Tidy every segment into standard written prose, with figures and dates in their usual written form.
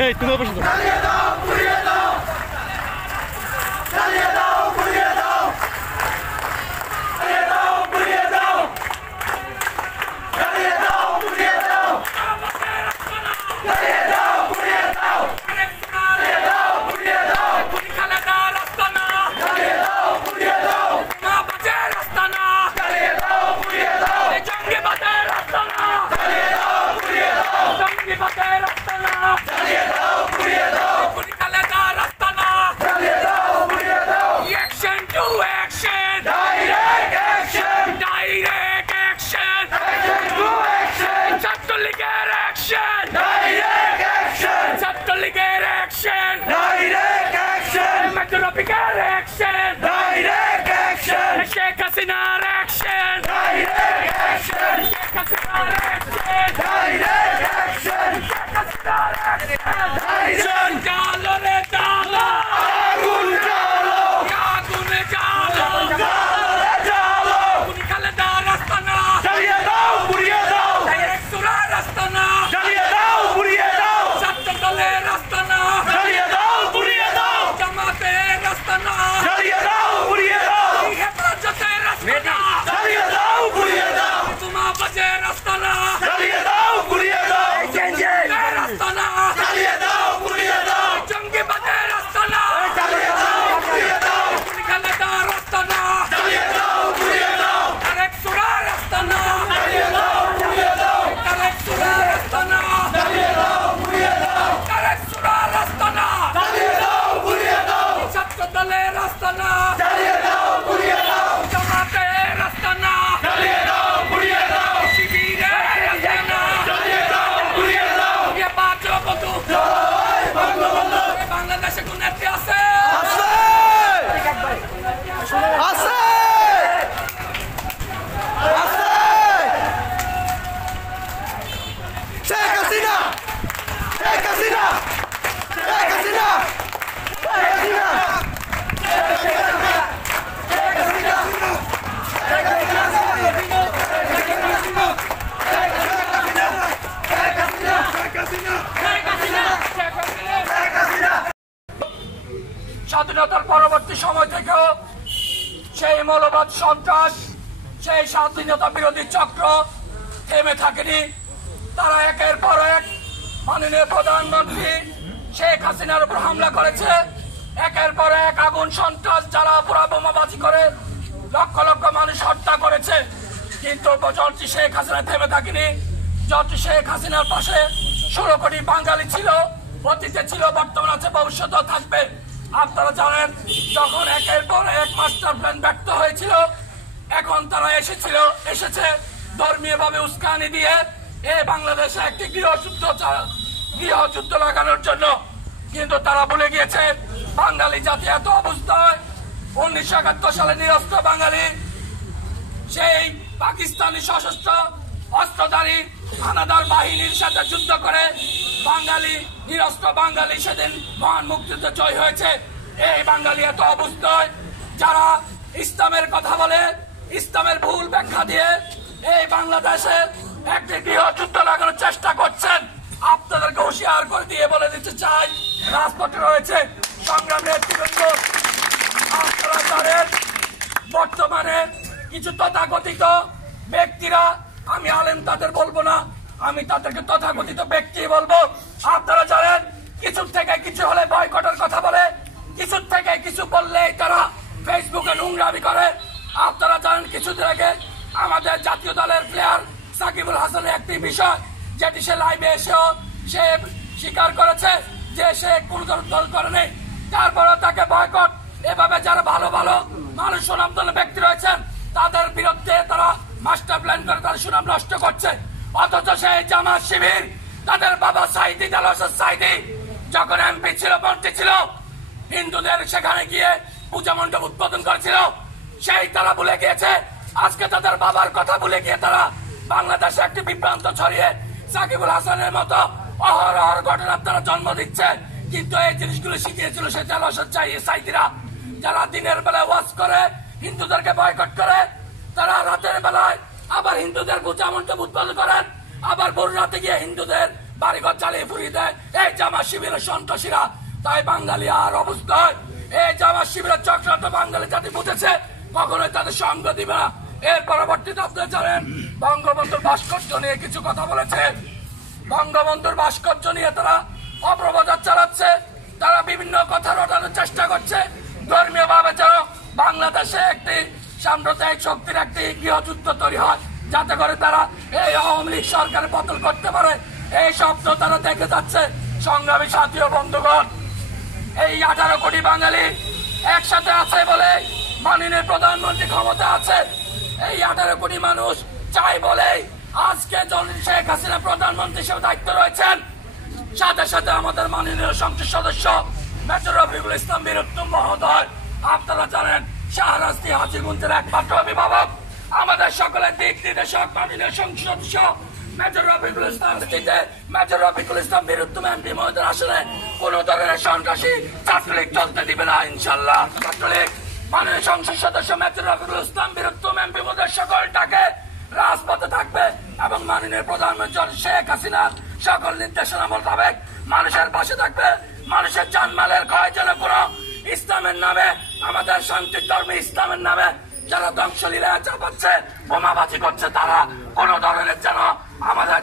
Hey, tú no lo presento. স্বাধীনতার পরবর্তী সময় থেকেও সেই মৌলবাদ সন্ত্রাস, সেই স্বাধীনতা বিরোধী চক্র থেমে থাকেনি। তারা একের পর এক মাননীয় প্রধানমন্ত্রী শেখ হাসিনার উপর হামলা করেছে। একের পর এক আগুন সন্ত্রাস যারা পুরা বোমাবাজি করে লক্ষ লক্ষ মানুষ হত্যা করেছে। কিন্তু জনটি শেখ হাসিনা থেমে থাকেনি। জনটি শেখ হাসিনার পাশে 16 কোটি বাঙালি ছিল, অতীতে ছিল, বর্তমান আছে, ভবিষ্যতেও থাকবে। আপনারা জানেন যখন একের পর এক মাস্টার প্ল্যান ব্যর্থ হয়েছিল, এখন তারা এসেছে ধর্মীয় ভাবে উস্কানি দিয়ে বাংলাদেশে একটি গৃহযুদ্ধ লাগানোর জন্য। কিন্তু তারা ভুলে গিয়েছে বাঙালি জাতি এত অবস্থায় 1971 সালে নিরস্ত্র বাঙালি সেই পাকিস্তানি সশস্ত্র অস্ত্রধারী হানাদার বাহিনীর সাথে যুদ্ধ করে বাঙালি নিরস্ত্র বাঙালি সেদিন মহান মুক্তিযুদ্ধ জয় হয়েছে। এই বাঙালি এত অবস্থায় যারা ইসলামের কথা বলে, ইসলামের ভুল ব্যাখ্যা দিয়ে এই বাংলাদেশে একটি গৃহযুদ্ধ লাগানোর চেষ্টা করছেন। আপনাদেরকে হুঁশিয়ার করে দিয়ে বলে দিতে চাই, রাজপথে রয়েছে সংগ্রামী নেতৃবৃন্দ। আপনারা জানেন বর্তমানে কিছু তথাকথিত ব্যক্তিরা, আমি আলেম তাদের বলবো না, আমি তাদেরকে তথাকথিত ব্যক্তি বলবো। আপনারা জানেন কিছু থেকে কিছু হলে বয়কটের কথা বলে, কিছু থেকে কিছু বললেই তারা ফেসবুকে নোংরামি করে। আপনারা জানেন কিছুদিন আগে আমাদের জাতীয় দলের প্লেয়ার সাকিবুল হাসানের একটি বিষয়, যেটি সে লাইভে এসেও সে স্বীকার করেছে যে সে কোন দল করেনি, তারপরে তাকে বয়কট। এভাবে যারা ভালো ভালো মানুষ সুনামধন্য ব্যক্তি রয়েছেন তাদের বিরুদ্ধে তারা মাস্টার প্ল্যান করে তার সুনাম নষ্ট করছে। অথচ সেই জামাত শিবির তাদের বাবা সাইদি দেলোয়ার সাইদি যখন এমপি ছিল, মন্ত্রী ছিল, হিন্দুদের সেখানে গিয়ে পূজা মণ্ডপ উদ্বোধন করেছিল, সেই তারা ভুলে গিয়েছে। আজকে তাদের বাবার কথা ভুলে গিয়ে তারা বাংলাদেশে একটি বিভ্রান্ত ছড়িয়ে সাকিবুল হাসানের মতো অহরহ ঘটনার তারা জন্ম দিচ্ছে। কিন্তু এই জিনিসগুলো শিখিয়েছিল সে দেলোয়ার সাইদিরা, যারা দিনের বেলায় ওয়াজ করে হিন্দুদেরকে বয়কট করে, তারা রাতের বেলায় আবার হিন্দুদের পূজা মণ্ডপ উদ্বোধন করেন, আবার ভোর রাতে গিয়ে হিন্দুদের বাড়িঘর জ্বালিয়ে ফুরিয়ে দেয় এই জামাত শিবিরের সন্ত্রাসীরা। তাই বাঙালি আর অবস্থায় এই জামাত শিবিরের চক্রান্ত বাঙালি জাতি বুঝেছে, কখনোই তাদের সঙ্গ দিবে না। এর পরবর্তীতে আপনারা জানেন বঙ্গবন্ধুর ভাস্কর্য নিয়ে কিছু কথা বলেছে। বঙ্গবন্ধুর ভাস্কর্য নিয়ে তারা অপপ্রচার চালাচ্ছে, তারা বিভিন্ন কথা রটানোর চেষ্টা করছে। ধর্মীয় ভাবে যেন বাংলাদেশে একটি সাম্প্রদায়িক শক্তির একটি গৃহযুদ্ধ তৈরি হয়, যাতে করে তারা এই আওয়ামী লীগ সরকারের পতন করতে পারে, এই স্বপ্ন তারা দেখে যাচ্ছে। সংগ্রামী সাথী ও বন্ধুগণ, এই 18 কোটি বাঙালি একসাথে আছে বলে মাননীয় প্রধানমন্ত্রী ক্ষমতা আছে। এই 18 কোটি মানুষ চাই বলে আজকে শেখ হাসিনা প্রধানমন্ত্রী হিসেবে দায়িত্ব রয়েছেন। সাথে সাথে আমাদের মাননীয় সংসদ সদস্য মেজর রফিকুল ইসলাম বীর উত্তম মহোদয়, আপনারা জানেন শাহরাস্তি হাজীগঞ্জের একমাত্র অভিভাবক, আমাদের সকলের দিক নির্দেশক মাননীয় সংসদ সদস্য মেজর রফিকুল ইসলাম মেজর রফিকুল ইসলাম বীর উত্তম এমপি মহোদয় আসলে কোন ধরনের সন্ত্রাসী ছাত্রলীগ চলতে দিবে না ইনশাল্লাহ। ছাত্রলীগ মাননীয় সংসদ সদস্য মেজর রফিকুল ইসলাম বীর উত্তম এমপি মহোদয় সকলটাকে রাজপথে থাকবে এবং মাননীয় প্রধানমন্ত্রী শেখ হাসিনার সকল নির্দেশনা মোতাবেক মানুষের পাশে থাকবে। মানুষের জানমালের ক্ষয় যেন কোনো ইসলামের নামে, আমাদের শান্তির ধর্মে ইসলামের নামে যারা ধ্বংসলীলা চাপাচ্ছে, বোমাবাজি করছে, তারা কোন ধরনের যেন আমাদের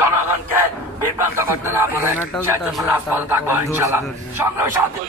জনগণকে বিভ্রান্ত করতে না পারে, সেজন্য রাজপথে থাকবো ইনশাল্লাহ। সংগ্রামী সাথী